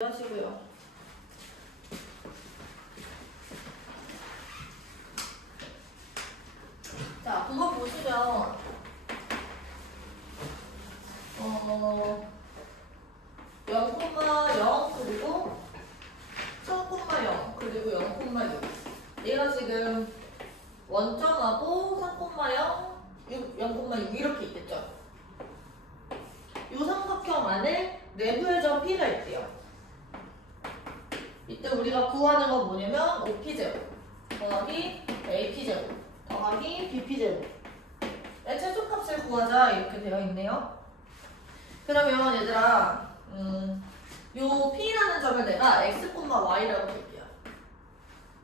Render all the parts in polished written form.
하시고요. 자, 그거 보시면 0,0 그리고 3,0 그리고 0,6 얘가 지금 원점하고 3,0 0,6 이렇게 있겠죠. 이 삼각형 안에 내부의 점 P가 있대요. 이때 우리가 구하는 건 뭐냐면 OP제곱 더하기 AP제곱 더하기 BP제곱 의 최소값을 구하자 이렇게 되어 있네요. 그러면 얘들아 요 P라는 점을 내가 X, Y라고 볼게요.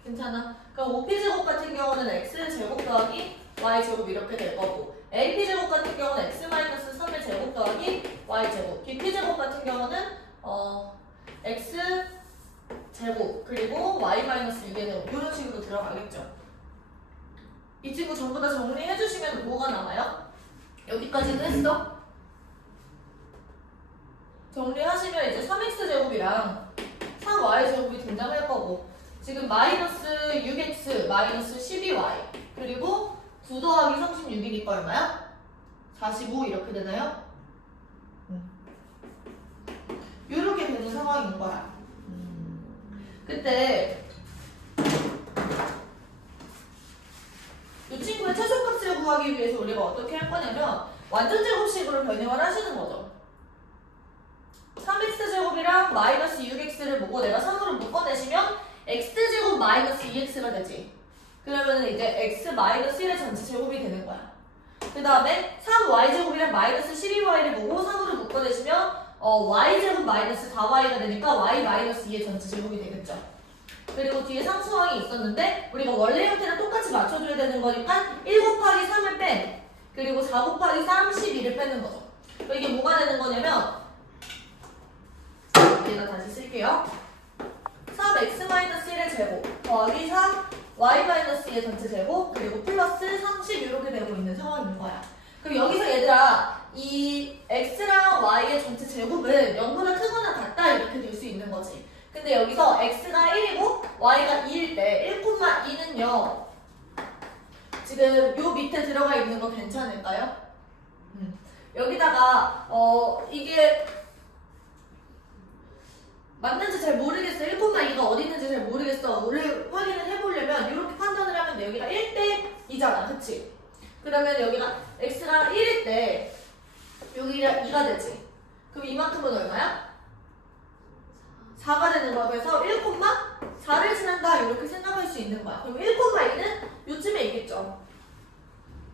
괜찮아? 그럼 OP제곱 같은 경우는 X제곱 더하기 Y제곱 이렇게 될 거고 AP제곱 같은 경우는 X-3의 제곱 더하기 Y제곱 BP제곱 같은 경우는 X제곱 그리고 Y-6의 제곱 이런 식으로 들어가겠죠. 이 친구 전부 다 정리해주시면 뭐가 남아요? 여기까지도 했어? 정리하시면 이제 3X제곱이랑 3Y제곱이 등장할 거고 지금 마이너스 6X 마이너스 12Y 그리고 9 더하기 36이니까 얼마야? 45 이렇게 되나요? 이렇게 되는 상황인 거야. 그때 이 친구의 최소값을 구하기 위해서 우리가 어떻게 할 거냐면 완전제곱식으로 변형을 하시는 거죠. 3x제곱이랑 마이너스 6x를 보고 내가 3으로 묶어내시면 x제곱 마이너스 2x가 되지. 그러면 이제 x 마이너스 1의 전체 제곱이 되는 거야. 그 다음에 3y제곱이랑 마이너스 12y를 보고 3으로 묶어내시면 y제곱 마이너스 4y가 되니까 y 마이너스 2의 전체 제곱이 되겠죠. 그리고 뒤에 상수항이 있었는데 우리가 원래 형태랑 똑같이 맞춰줘야 되는 거니까 1 곱하기 3을 뺀 그리고 4 곱하기 3, 12를 빼는 거죠. 이게 뭐가 되는 거냐면 얘가 다시 쓸게요. 3x-1의 제곱 더하기 3y-2의 전체 제곱 그리고 플러스 30 이렇게 되고 있는 상황인 거야. 그럼 여기서 얘들아 이 x랑 y의 전체 제곱은 0보다 크거나 같다 이렇게 될 수 있는 거지. 근데 여기서 x가 1이고 y가 2일 때 1,2는요 지금 요 밑에 들어가 있는 거 괜찮을까요? 여기다가 이게 맞는지 잘 모르겠어. 1,2가 어디 있는지 잘 모르겠어. 우리 확인을 해보려면 이렇게 판단을 하면 돼. 여기가 1대 2잖아. 그치? 그러면 여기가 x가 1일 때 여기가 2가 되지. 그럼 이만큼은 얼마야? 4가 되는 거야. 그래서 1,4를 지난다 이렇게 생각할 수 있는 거야. 그럼 1,2는 요쯤에 있겠죠.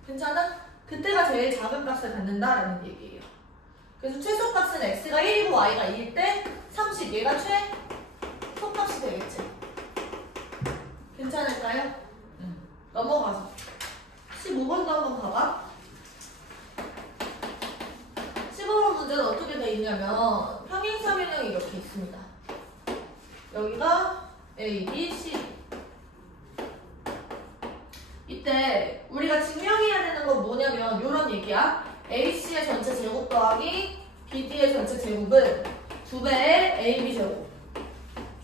괜찮아? 그때가 제일 작은 값을 갖는다라는 얘기예요. 그래서 최소값은 x가 1이고 y가 2일 때 30, 얘가 최소값이 되겠지. 괜찮을까요? 넘어가서 15번도 한번 봐봐. 15번 문제는 어떻게 돼 있냐면 평행사변형이 이렇게 있습니다. 여기가 A, B, C. 이때 우리가 증명해야 되는 건 뭐냐면 이런 얘기야. AC의 전체 제곱 더하기 BD의 전체 제곱은 2배의 AB 제곱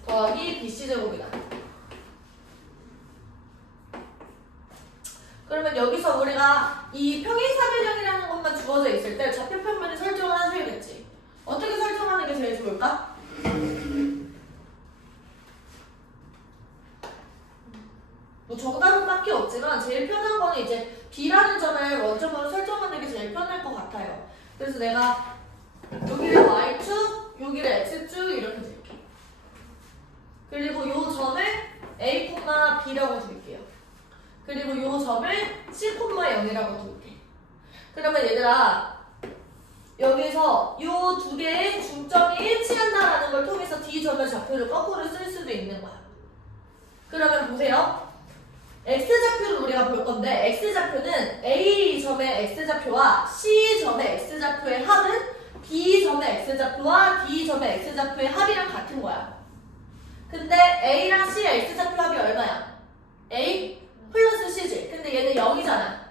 더하기 BC 제곱이다. 그러면 여기서 우리가 이 평행사변형이라는 것만 주어져 있을 때 좌표 평면을 설정을 하셔야겠지. 어떻게 설정하는 게 제일 좋을까? 뭐 정답은 밖에 없지만 제일 편한 거는 이제 B라는 점을 원점으로 설정하는 게 제일 편할 것 같아요. 그래서 내가 여기를 Y축, 여기를 X축 이렇게 줄게. 그리고 이 점을 A, B라고 줄게요. 그리고 이 점을 C,0이라고 둘게. 그러면 얘들아 여기서 이 두 개의 중점이 일치한다라는 걸 통해서 D점의 좌표를 거꾸로 쓸 수도 있는 거야. 그러면 보세요. X좌표를 우리가 볼 건데 X좌표는 A점의 X좌표와 C점의 X좌표의 합은 B점의 X좌표와 D점의 X좌표의 합이랑 같은 거야. 근데 A랑 C의 X좌표 합이 얼마야? A 플러스 C지. 근데 얘는 0이잖아.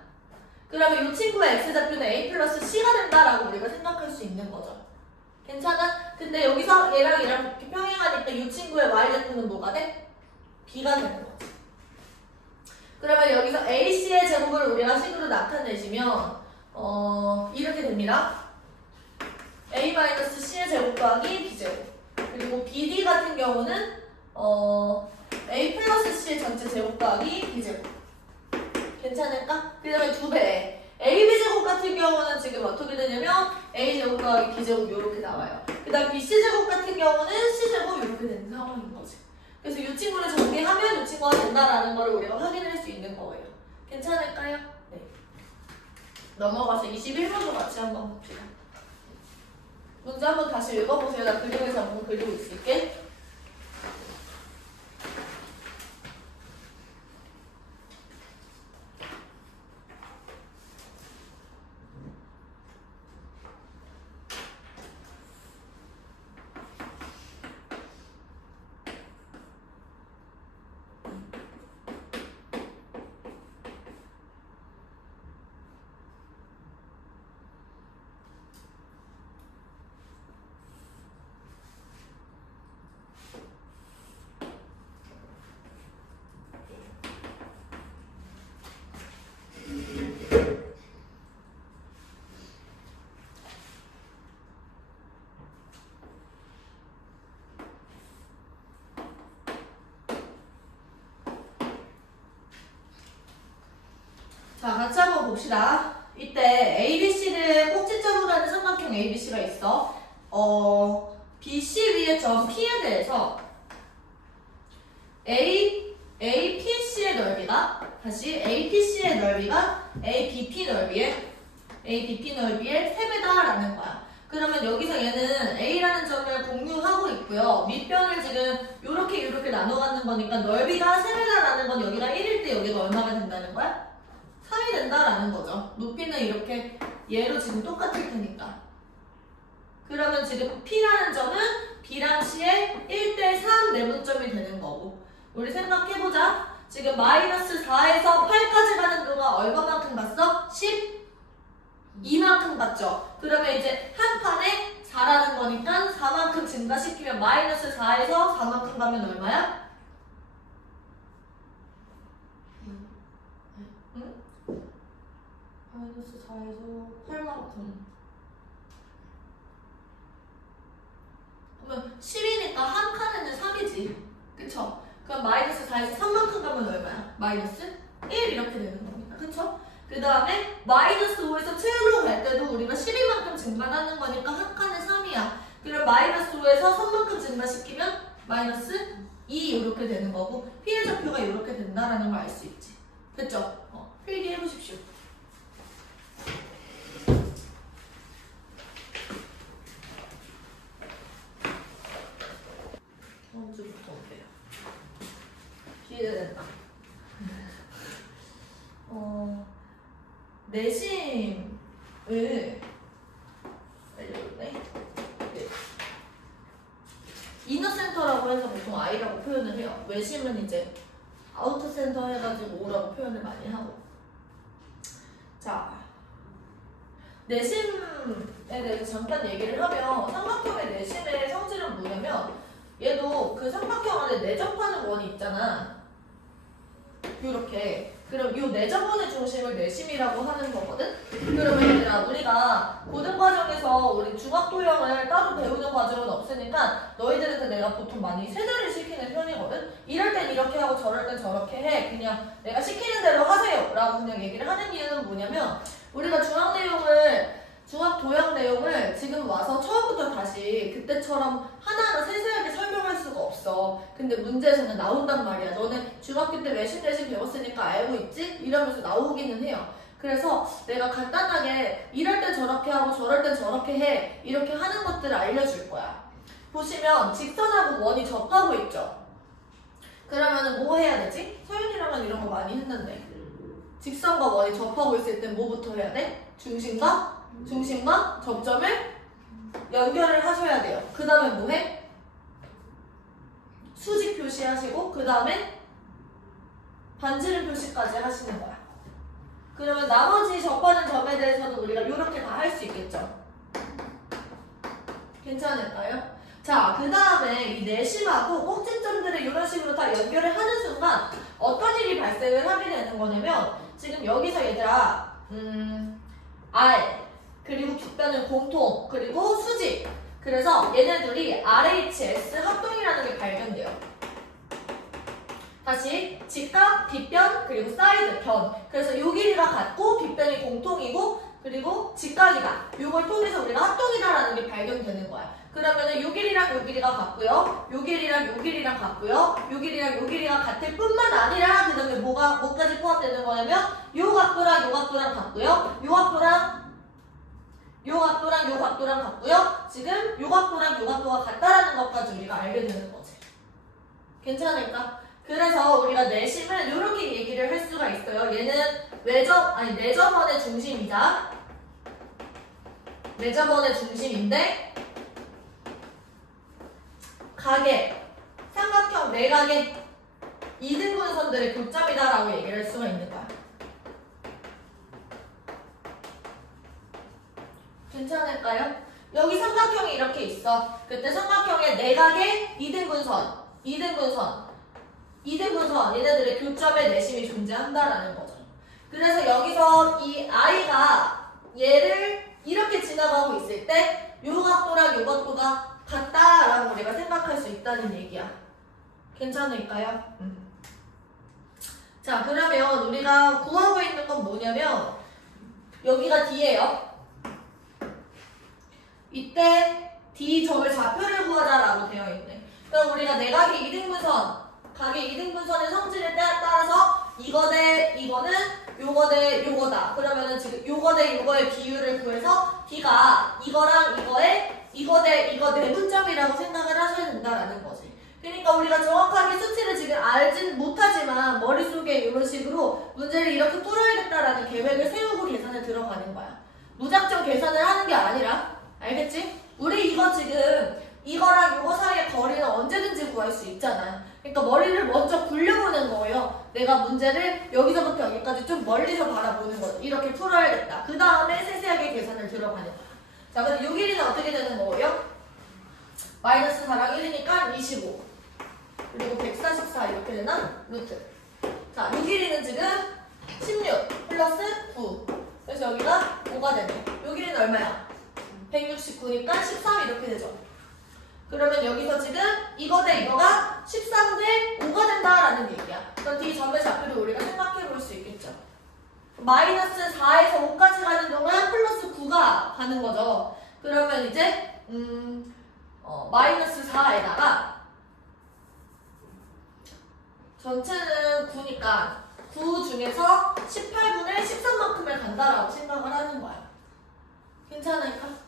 그러면 이 친구의 X좌표는 A 플러스 C가 된다라고 우리가 생각할 수 있는 거죠. 괜찮아? 근데 여기서 얘랑 얘랑 평행하니까 이 친구의 y제곱은 뭐가 돼? b가 되는 거지. 그러면 여기서 AC의 제곱을 우리가 식으로 나타내시면 이렇게 됩니다. A-C의 제곱 더하기 B제곱. 그리고 BD 같은 경우는 A 플러스 C의 전체 제곱 더하기 B제곱. 괜찮을까? 그 다음에 2배. AB제곱 같은 경우는 지금 어떻게 되냐면 A제곱 더하기 B제곱 이렇게 나와요. 그 다음 BC제곱 같은 경우는 C제곱 이렇게 되는 상황인 거지. 그래서 이 친구를 정리하면 이 친구가 된다라는 걸 우리가 확인할 수 있는 거예요. 괜찮을까요? 네. 넘어가서 21번도 같이 한번 봅시다. 문제 한번 다시 읽어보세요. 나 그림에서 한번 그리고 있을게. 자, 같이 한번 봅시다. 이때 ABC를 꼭지점으로 하는 삼각형 ABC가 있어. BC 위의 점 P에 대해서 APC의 넓이가 다시 APC의 넓이가 ABP 넓이의 3배다라는 거야. 그러면 여기서 얘는 A라는 점을 공유하고 있고요. 밑변을 지금 요렇게 나눠 갖는 거니까 넓이가 3배다라는 건 여기가 1일 때 여기가 얼마가 된다는 거야? 3이 된다라는 거죠. 높이는 이렇게 얘로 지금 똑같을 테니까. 그러면 지금 P라는 점은 B랑 C의 1대3 내분점이 되는 거고. 우리 생각해보자. 지금 마이너스 4에서 8까지 가는 도가 얼마만큼 갔어? 12만큼 갔죠. 그러면 이제 한 판에 4라는 거니까 4만큼 증가시키면 마이너스 4에서 4만큼 가면 얼마야? 마이너스 4에서 8만큼. 그러면 10이니까 한 칸에는 3이지. 그쵸? 그럼 마이너스 4에서 3만큼 가면 얼마야? 마이너스 1 이렇게 되는 겁니다. 그쵸? 그 다음에 마이너스 5에서 7로 갈 때도 우리가 12만큼 증가하는 거니까 한 칸에 3이야. 그럼 마이너스 5에서 3만큼 증가시키면 마이너스 2 이렇게 되는 거고 피해 좌표가 이렇게 된다라는 걸 알 수 있지. 됐죠? 필기해 보십시오. 언제부터 어때요? 기대된다. 내심을 알려줬네. 네. 이너센터라고 해서 보통 I라고 표현을 해요. 외심은 이제 아우터센터 해가지고 O라고 표현을 많이 하고. 자, 내심에 대해서 잠깐 얘기를 하면 삼각형의 내심의 성질은 뭐냐면 얘도 그 삼각형 안에 내접하는 원이 있잖아. 이렇게. 그럼 이 내접원의 중심을 내심이라고 하는 거거든? 그러면 얘들아 우리가 고등과정에서 우리 중학도형을 따로 배우는 과정은 없으니까 너희들한테 내가 보통 많이 세대를 시키는 편이거든? 이럴 땐 이렇게 하고 저럴 땐 저렇게 해. 그냥 내가 시키는 대로 하세요 라고 그냥 얘기를 하는 이유는 뭐냐면 우리가 중학도형 내용을 지금 와서 처음부터 다시 그때처럼 하나하나 세세하게 설명할 수가 없어. 근데 문제에서는 나온단 말이야. 너네 중학교 때 외심 내심 배웠으니까 알고 있지? 이러면서 나오기는 해요. 그래서 내가 간단하게 이럴 땐 저렇게 하고 저럴 땐 저렇게 해. 이렇게 하는 것들을 알려줄 거야. 보시면 직선하고 원이 접하고 있죠? 그러면 뭐 해야 되지? 서윤이랑은 이런 거 많이 했는데 직선과 원이 접하고 있을 땐 뭐부터 해야 돼? 중심과 접점을 연결을 하셔야 돼요. 그 다음에 뭐 해? 수직 표시하시고 그 다음에 반지름 표시까지 하시는 거야. 그러면 나머지 접하는 점에 대해서는 우리가 이렇게 다 할 수 있겠죠. 괜찮을까요? 자, 그 다음에 이 내심하고 꼭지점들을 이런 식으로 다 연결을 하는 순간 어떤 일이 발생을 하게 되는 거냐면 지금 여기서 얘들아 R 그리고 빗변은 공통 그리고 수직 그래서 얘네들이 RHS 합동이라는 게 발견돼요. 다시 직각, 빗변, 그리고 사이드, 변 그래서 요 길이가 같고 빗변이 공통이고 그리고 직각이다. 요걸 통해서 우리가 합동이다라는 게 발견되는 거야. 그러면은 요 길이랑 요 길이가 같고요. 요 길이랑 요 길이랑 같고요. 요 길이랑 요 길이가 같을 뿐만 아니라 그 다음에 뭐까지 포함되는 거냐면 요 각도랑 요 각도랑 같고요. 요 각도랑 요 각도랑 요 각도랑 같고요. 지금 요 각도랑 요 각도가 같다라는 것까지 우리가 알게 되는 거지. 괜찮을까? 그래서 우리가 내심은 이렇게 얘기를 할 수가 있어요. 얘는 내접원의 중심이자 내접원의 중심인데 가계, 삼각형 내각의 이등분선들의 교점이다라고 얘기를 할 수가 있는 거야. 괜찮을까요? 여기 삼각형이 이렇게 있어. 그때 삼각형의 내각의 이등분선 얘네들의 교점의 내심이 존재한다라는 거죠. 그래서 여기서 이 I가 얘를 이렇게 지나가고 있을 때 요 각도랑 요 각도가 같다라고 우리가 생각할 수 있다는 얘기야. 괜찮을까요? 자, 그러면 우리가 구하고 있는 건 뭐냐면 여기가 D예요. 이때 D 점을 좌표를 구하자라고 되어 있네. 그럼 우리가 내각의 이등분선 각의 이등분선의 성질에 따라서 이거 대 이거는 요거 대 요거다. 그러면은 지금 요거 대 요거의 비율을 구해서 D가 이거랑 이거의 이거 대 이거 내분점이라고 생각을 하셔야 된다라는 거지. 그러니까 우리가 정확하게 수치를 지금 알진 못하지만 머릿속에 이런 식으로 문제를 이렇게 풀어야겠다라는 계획을 세우고 계산에 들어가는 거야. 무작정 계산을 하는 게 아니라 알겠지? 우리 이거 지금 이거랑 이거 사이의 거리는 언제든지 구할 수 있잖아. 그러니까 머리를 먼저 굴려보는 거예요. 내가 문제를 여기서부터 여기까지 좀 멀리서 바라보는 거죠. 이렇게 풀어야겠다. 그 다음에 세세하게 계산을 들어가는 거야. 자, 근데 요 길이는 어떻게 되는 거예요? 마이너스 4랑 1이니까 25 그리고 144 이렇게 되나? 루트. 자, 요 길이는 지금 16 플러스 9 그래서 여기가 5가 되네. 요 길이는 얼마야? 169니까 13 이렇게 되죠. 그러면 여기서 지금 이거 대 이거가 13 대 5가 된다라는 얘기야. 그럼 D 점의 좌표를 우리가 생각해 볼 수 있겠죠. 마이너스 4에서 5까지 가는 동안 플러스 9가 가는 거죠. 그러면 이제 마이너스 4에다가 전체는 9니까 9 중에서 18분의 13만큼을 간다라고 생각을 하는 거야. 괜찮을까?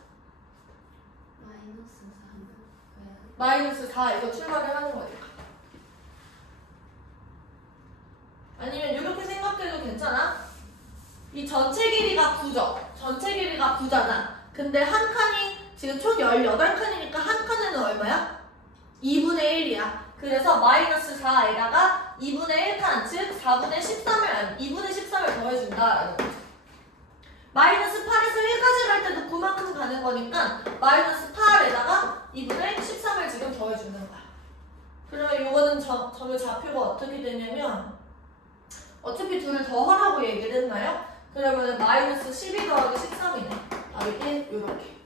마이너스 4에서 출발을 하는 거니까. 아니면 이렇게 생각해도 괜찮아? 이 전체 길이가 9죠. 전체 길이가 9잖아. 근데 한 칸이 지금 총 18칸이니까 한 칸에는 얼마야? 2분의 1이야. 그래서 마이너스 4에다가 2분의 1칸, 즉 4분의 13을, 2분의 13을 더해준다라는 거죠. 마이너스 8에서 1까지 갈 때도 9만큼 가는 거니까 마이너스 8에다가 2분의 13을 지금 더해주는 거야. 그러면 이거는 점의 좌표가 어떻게 되냐면 어차피 둘을 더하라고 얘기를 했나요? 그러면 마이너스 12 더하기 13이네. 답이 1, 요렇게.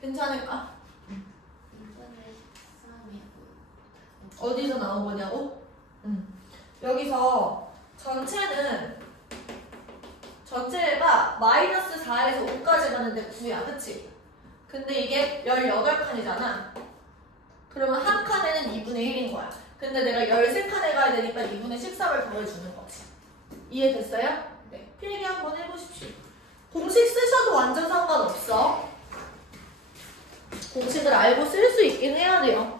괜찮을까? 2분의 13이고 어디서 나온 거냐고? 여기서 전체가 마이너스 4에서 5까지 가는데 9야. 그치? 근데 이게 18칸이잖아. 그러면 한 칸에는 2분의 1인 거야. 근데 내가 13칸에 가야 되니까 2분의 13을 더해주는 거지. 이해됐어요? 네. 필기 한번 해보십시오. 공식 쓰셔도 완전 상관없어. 공식을 알고 쓸 수 있긴 해야 돼요.